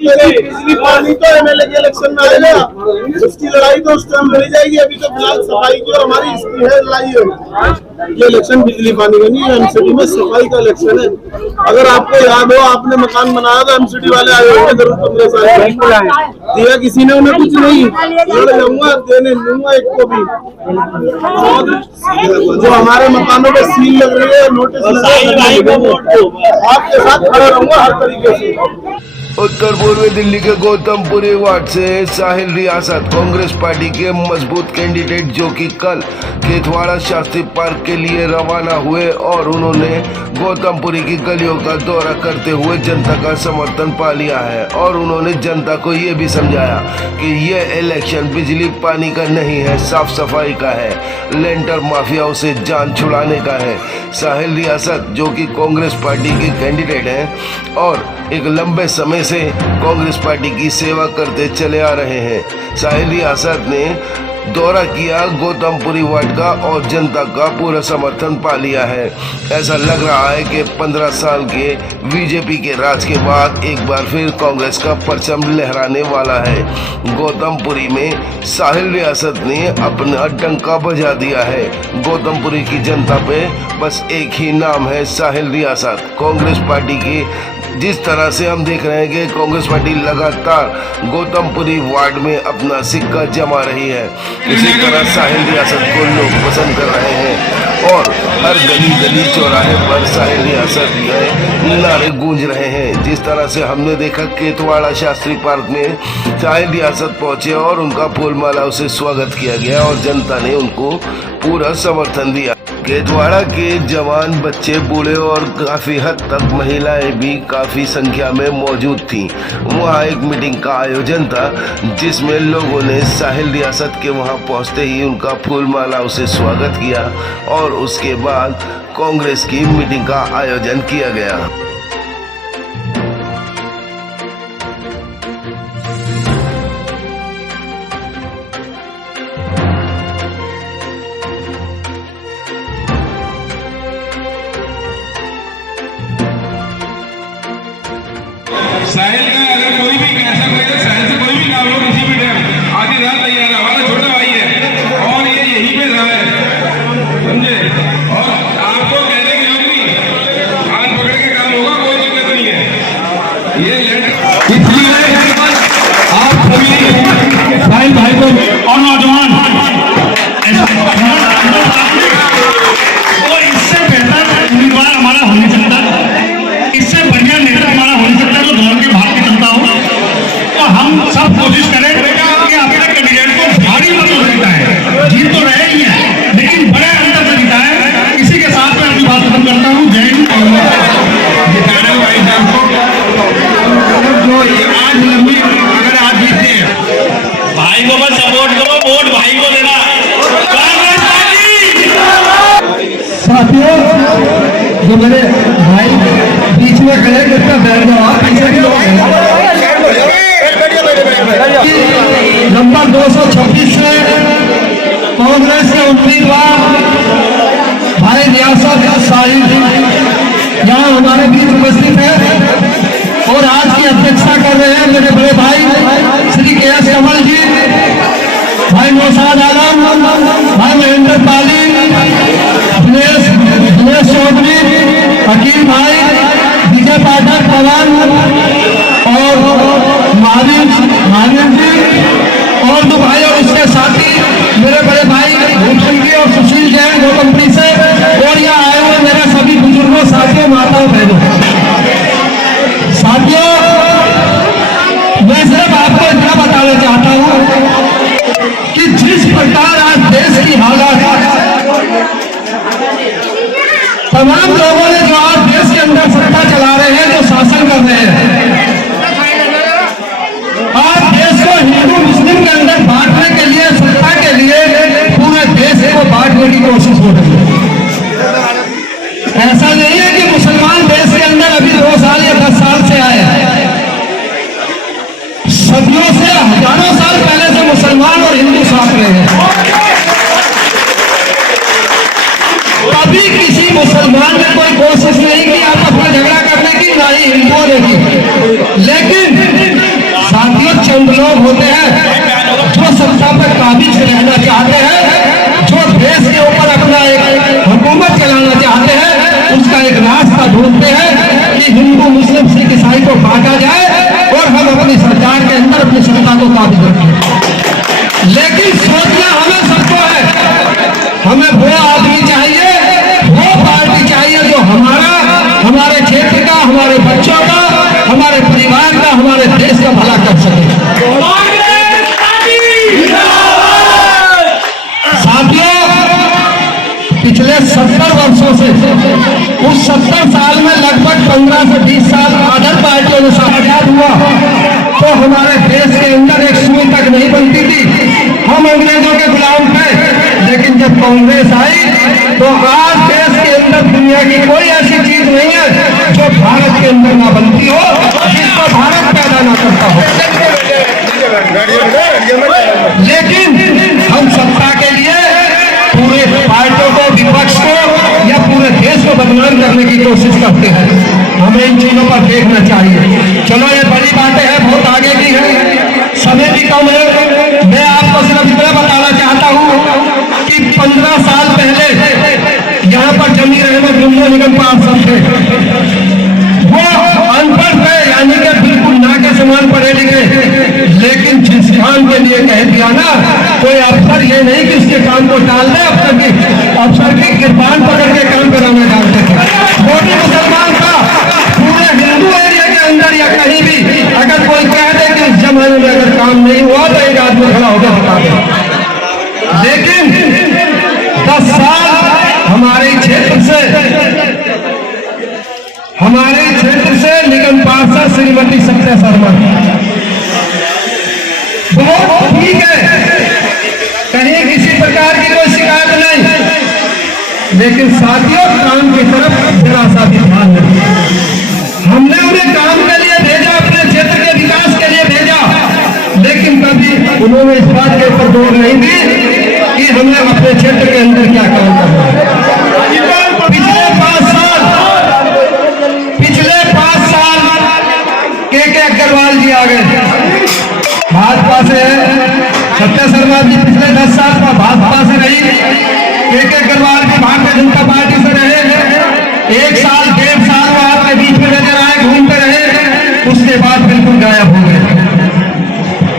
बिजली पानी तो एमएलए के इलेक्शन में आएगा, उसकी लड़ाई तो उस टाइम लड़ी जाएगी। अभी तो फिलहाल सफाई की हमारी इसकी है लड़ाई है। ये इलेक्शन बिजली पानी का नहीं है, एमसीडी में सफाई का इलेक्शन है। अगर आपको याद हो, आपने मकान बनाया था, एमसीडी वाले आए होंगे जरूर 15 साल दिया किसी ने, उन्हें कुछ नहीं। लड़ जाऊंगा, देने दूंगा एक को भी। जो हमारे मकानों पे सील लग रही है, नोटिस आपके साथ खड़ा रहूंगा हर तरीके से। उत्तर पूर्वी दिल्ली के गौतमपुरी वार्ड से साहिल रियासत कांग्रेस पार्टी के मजबूत कैंडिडेट जो कि कल केथवाड़ा शास्त्री पार्क के लिए रवाना हुए और उन्होंने गौतमपुरी की गलियों का दौरा करते हुए जनता का समर्थन पा लिया है और उन्होंने जनता को ये भी समझाया कि ये इलेक्शन बिजली पानी का नहीं है, साफ सफाई का है, लेंटर माफियाओं से जान छुड़ाने का है। साहिल रियासत जो कि कांग्रेस पार्टी के कैंडिडेट हैं और एक लंबे समय से कांग्रेस पार्टी की सेवा करते चले आ रहे हैं। साहिल रियासत ने दौरा किया गौतमपुरी वार्ड का और जनता का पूरा समर्थन पा लिया है। ऐसा लग रहा है कि 15 साल के बीजेपी के राज के बाद एक बार फिर कांग्रेस का परचम लहराने वाला है। गौतमपुरी में साहिल रियासत ने अपना डंका बजा दिया है। गौतमपुरी की जनता पे बस एक ही नाम है, साहिल रियासत। कांग्रेस पार्टी की जिस तरह से हम देख रहे हैं कि कांग्रेस पार्टी लगातार गौतमपुरी वार्ड में अपना सिक्का जमा रही है, इसी तरह साहिल रियासत को लोग पसंद कर रहे हैं और हर गली गली चौराहे पर साहिल रियासत के नारे गूंज रहे हैं। जिस तरह से हमने देखा केथवाड़ा शास्त्री पार्क में साहिल रियासत पहुंचे और उनका फूलमालाओं से स्वागत किया गया और जनता ने उनको पूरा समर्थन दिया। केथवाड़ा के जवान, बच्चे, बूढ़े और काफी हद तक महिलाएं भी काफी संख्या में मौजूद थीं। वहां एक मीटिंग का आयोजन था जिसमें लोगों ने साहिल रियासत के वहां पहुंचते ही उनका फूलमालाओं से स्वागत किया और उसके बाद कांग्रेस की मीटिंग का आयोजन किया गया। साहिल का अगर कोई भी ऐसा करेगा, साहिल से कोई भी काम हो किसी भी टाइम आधी रात तैयार है। हमारा छोटा भाई है और ये यहीं पे रहा है, समझे। और आपको कहने की जरूरत नहीं, हाथ पकड़ के काम होगा, कोई दिक्कत नहीं है। ये इसलिए आप सभी साहिल भाई को और नौजवान और इससे बेहतर उम्मीदवार हमारा हो नहीं सकता, इससे बढ़िया नेता हमारा हो नहीं सकता जो दौड़ के भाग के चलता हो। तो हम सब कोशिश करें कि अपने कैंडिडेट को भारी मतों से जिताएं। जीत तो रहे ही है लेकिन बड़े अंतर से जिताएं। इसी के साथ मैं अपनी बात खत्म करता हूँ। जय हिंद। जिताने भाई साहब को जो आज लंबी, अगर आप जीतते हैं भाई को बस सपोर्ट करो, वोट भाई को देना। साथियों, जो मेरे भाई बीच में खड़े कितना बैठ जाओ, पीछे भी लोग नंबर 226 से कांग्रेस के उम्मीदवार भाई रियासत साहिल यहाँ हमारे बीच उपस्थित है और आज की अध्यक्षता कर रहे हैं मेरे बड़े भाई श्री के.एस. कमल जी, भाई नौशाद आलम, भाई महेंद्र पाली, दिनेश चौधरी, हकीम भाई, विजय पाठक, पवन और महावीर जी और दो भाई और उसके साथी मेरे बड़े भाई भूपचंद और सुशील जैन गौतमपुरी से और यहाँ आए हुए मेरे सभी बुजुर्गों, साथियों, माताओं, बहनों। साथियों, मैं सिर्फ आपको इतना बताना चाहता हूँ कि जिस प्रकार आज देश की हालत तमाम लोगों ने जो आज देश के अंदर सत्ता चला रहे हैं, जो शासन कर रहे हैं, आज देश को हिंदू मुस्लिम के अंदर बांटने के लिए, सत्ता के लिए पूरे देश को बांटने की कोशिश हो रही है। ऐसा नहीं है कि मुसलमान देश के अंदर अभी 2 साल या 10 साल से आए हैं। सदियों से, हजारों साल पहले से मुसलमान और हिंदू साथ रहे हैं। कभी किसी मुसलमान ने कोई कोशिश नहीं की आपस में झगड़ा करने की, ना ही हिंदुओं ने की। लेकिन लोग होते हैं जो सत्ता पर काबिज रहना चाहते हैं, जो देश के ऊपर अपना एक हुकूमत चलाना चाहते हैं, उसका एक रास्ता ढूंढते हैं कि हिंदू मुस्लिम सिख ईसाई को बांटा जाए और हम अपनी सरकार के अंदर अपनी सत्ता को काबिज रखें। लेकिन सोचना हमें सबको है, हमें वो आदमी चाहिए, वो पार्टी चाहिए जो हमारे क्षेत्र का, हमारे बच्चों का, हमारे परिवार का, हमारे देश का भला कर सके। साथियों, पिछले 70 वर्षों से, उस 70 साल में लगभग 15 से 20 साल अदर पार्टियों ने आजाद हुआ तो हमारे देश के अंदर एक सुई तक नहीं बनती थी, हम अंग्रेजों के गुलाम थे। लेकिन जब कांग्रेस आई तो आज देश के अंदर दुनिया की कोई ऐसी चीज नहीं है जो भारत के अंदर ना बनती हो, जिसको भारत पैदा ना करता हो। लेकिन हम सत्ता के लिए पूरे पार्टियों को, विपक्ष को या पूरे देश को बदनाम करने की कोशिश करते हैं। हमें इन चीजों पर देखना चाहिए। चलो ये बड़ी बातें हैं, बहुत आगे की है, समय भी कम है। मैं आपको सिर्फ इतना बताना चाहता हूँ कि 15 साल पहले यहाँ पर जमीर अहमद जुम्मन निगम पार्षद थे, वो अनपढ़ थे, यानी कि बिल्कुल ना के समान पढ़े लिखे, लेकिन जिस काम के लिए कह दिया ना, कोई अफसर ये नहीं कि उसके काम को टाल दे, अफसर की गिरबान पकड़ के काम कराना जानते थे। वो भी मुसलमान था, पूरे हिंदू एरिया के अंदर या कहीं भी अगर कोई कह दे कि उस जमाने में अगर काम नहीं हुआ तो एक आदमी खड़ा होकर बता दे। लेकिन 10 साल हमारे क्षेत्र से निगम पार्षद श्रीमती सत्या शर्मा, बहुत ठीक है, कहीं किसी प्रकार की कोई शिकायत नहीं, लेकिन साथियों काम की तरफ जरा सा भी ध्यान नहीं। हमने उन्हें काम के लिए भेजा, अपने क्षेत्र के विकास के लिए भेजा, लेकिन कभी उन्होंने इस बात के ऊपर जोर नहीं दी कि हमें अपने क्षेत्र के अंदर क्या काम करना है। पिछले 5 साल के अग्रवाल जी आ गए, भाजपा से सत्या शर्मा जी पिछले 10 साल का भाजपा से रही, के अग्रवाल भी भारतीय जनता पार्टी से रहे, 1 साल 1.5 साल वो आपके बीच में नजर आए, घूमते रहे, उसके बाद बिल्कुल गायब हो गए।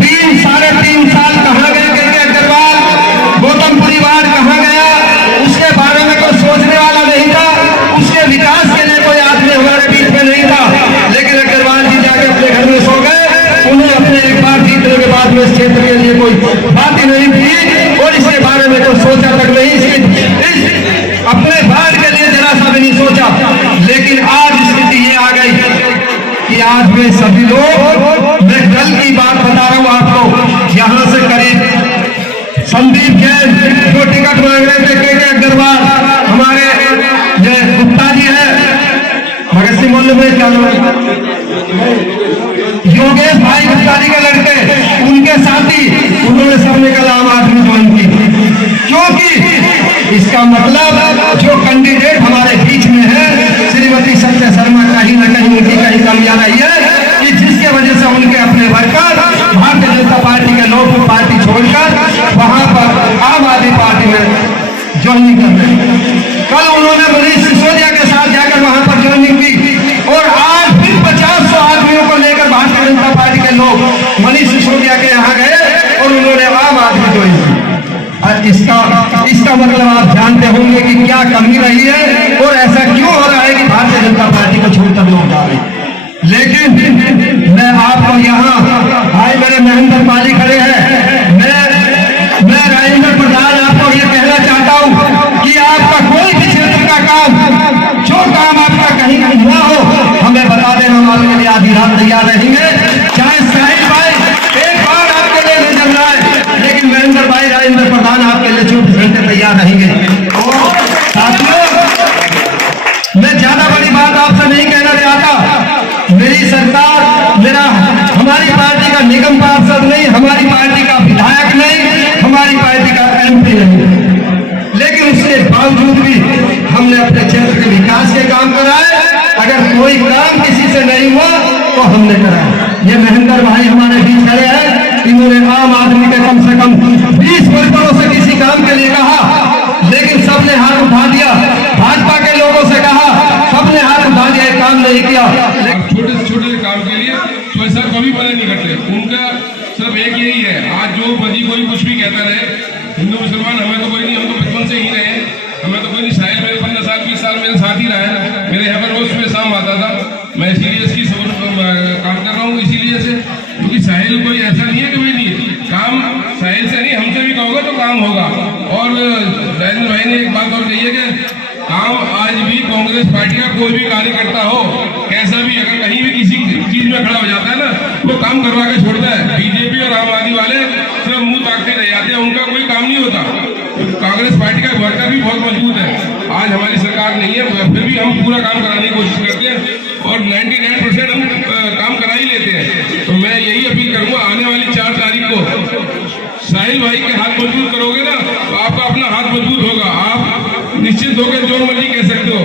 3 साढ़े 3 साल कहाँ गए के अग्रवाल, गौतम परिवार कहाँ गया, उसके बारे में कोई सोचने वाला नहीं था, उसके विकास के लिए कोई आदमी हमारे बीच में नहीं था। लेकिन अग्रवाल जी जाके अपने घर में सो गए, उन्हें अपने एक बार जीतने के बाद में इस क्षेत्र के लिए कोई बात ही नहीं थी और इसके बारे में कोई सोचा तक नहीं, अपने बाढ़ के लिए जरा सा भी नहीं सोचा। लेकिन आज स्थिति ये आ गई कि आज में सभी लोग, मैं कल की बात बता रहा हूँ आपको, यहाँ से करीब संदीप जैन जो टिकट मांग रहे थे, के अग्रवाल, हमारे जो गुप्ता जी है, भगत सिंह मोहल्ले में क्या योगेश भाई गुप्ता जी के लड़के, उनके साथी, उन्होंने सबने कल आम आदमी ज्वाइन की, क्योंकि इसका मतलब जो कैंडिडेट हमारे बीच में है श्रीमती सत्या शर्मा, कहीं ना कहीं उनकी कहीं कमियां रही है कि जिसके वजह से उनके अपने वर्कर भारतीय जनता पार्टी के लोग पार्टी छोड़कर वहां पर आम आदमी पार्टी में ज्वाइनिंग कर रहे हैं। कल उन्होंने मनीष सिसोदिया के साथ जाकर वहां पर ज्वाइनिंग की और आज फिर 50-100 आदमियों को लेकर भारतीय जनता पार्टी के लोग मनीष सिसोदिया के यहाँ गए और उन्होंने आम आदमी ज्वाइन की। इसका मतलब आप जानते होंगे कि क्या कमी रही है और ऐसा क्यों हो रहा है कि भारतीय जनता पार्टी को छोड़कर लोग जा रहे हैं। लेकिन मैं आपको यहाँ भाई मेरे महेंद्र पाली खड़े हैं, मैं राजेंद्र प्रधान आपको ये कहना चाहता हूँ कि आपका कोई भी क्षेत्र का काम, जो काम आपका कहीं कहीं हुआ हो, हमें बता दें, हम आपके लिए आधी रात तैयार रहेंगे। चाहे साहिब भाई एक बार आपके लिए नहीं चल रहा है, लेकिन महेंद्र भाई राजेंद्र प्रधान आपके लिए 24 घंटे तैयार रहेंगे। साथियों, मैं ज्यादा बड़ी बात आपसे नहीं कहना चाहता। मेरी सरकार, हमारी पार्टी का निगम पार्षद नहीं, हमारी पार्टी का विधायक नहीं, हमारी पार्टी का MP नहीं, लेकिन उसके बावजूद भी हमने अपने क्षेत्र के विकास के काम कराए। अगर कोई काम किसी से नहीं हुआ तो हमने कराया। ये महेंद्र भाई हमारे बीच खड़े हैं, इन्होंने आम आदमी के कम से कम 20 वर्करों से किसी काम के लिए कहा, लेकिन सबने हाथ उठा दिया। भाजपा के लोगों से कहा, सबने हाथ उठा दिया, काम नहीं किया। छोटे से छोटे काम के लिए तो ऐसा कभी मना नहीं करते। उनका सिर्फ एक यही है, आज जो मर्जी कोई कुछ भी कहता रहे, हिंदू मुसलमान हमें तो कोई नहीं, हम तो बचपन से ही रहे, हमें तो कोई नहीं। साहिल मेरे 15 साल 20 साल मेरे साथ ही रहा है, मेरे यहाँ पर रोज सुबह शाम आता था। मैं इसीलिए इसकी काम कर रहा हूँ, इसीलिए से, क्योंकि साहिल कोई ऐसा नहीं है कि भाई नहीं काम साहिल से नहीं, हमसे भी कहोगे तो काम होगा। और राजेंद्र भाई ने एक बात और कही है कि काम आज भी कांग्रेस पार्टी का कोई भी कार्यकर्ता हो, कैसा भी, अगर कहीं भी किसी चीज में खड़ा हो जाता है ना, वो काम करवा के छोड़ता है। बीजेपी और आम आदमी वाले सिर्फ मुंह ताकते रह जाते हैं, उनका कोई काम नहीं होता। कांग्रेस पार्टी का वर्कर भी बहुत मजबूत है। आज हमारी सरकार नहीं है, फिर भी हम पूरा काम कराने की कोशिश करते हैं और 99% हम काम करा ही लेते हैं। तो मैं यही अपील करूंगा, आने वाली 4 तारीख को साहिल भाई के हाथ मजबूत करोगे ना, तो आपका अपना हाथ मजबूत होगा। आप निश्चित होकर जो मर्जी कह सकते हो।